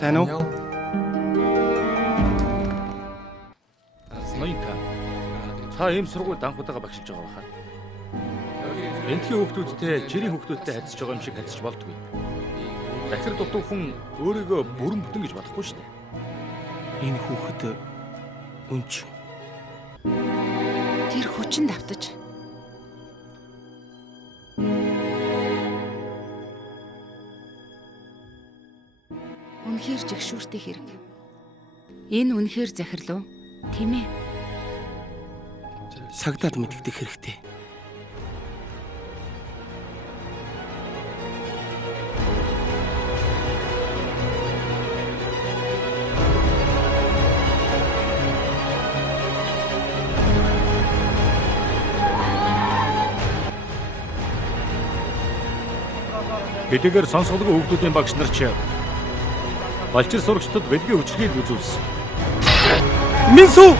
Сайн уу? Ноёнка. Та ийм сургуульд анх удаага багшилж байгаа баха. Энтхийн хүүхдүүдтэй жирийн хүүхдүүдтэй харьцаж байгаа юм шиг харьцаж болдгүй. Дахир дутуу хүн өөрийгөө бүрэн бүтэн гэж бодохгүй шүү дээ. Энэ хүүхэд үнч. Тэр хүчин давтаж. Үнэхээр жигшүүртэй хэрэг. Энэ үнэхээр захирлуу, тийм ээ? Сагдаад мэддэх хэрэгтэй. Хэдийгээр сонсголгүй хүүхдүүдийн багш нар ч балчир сурагчдад бэлгийн хүчрхийлэл үзүүлсэн. Минсу!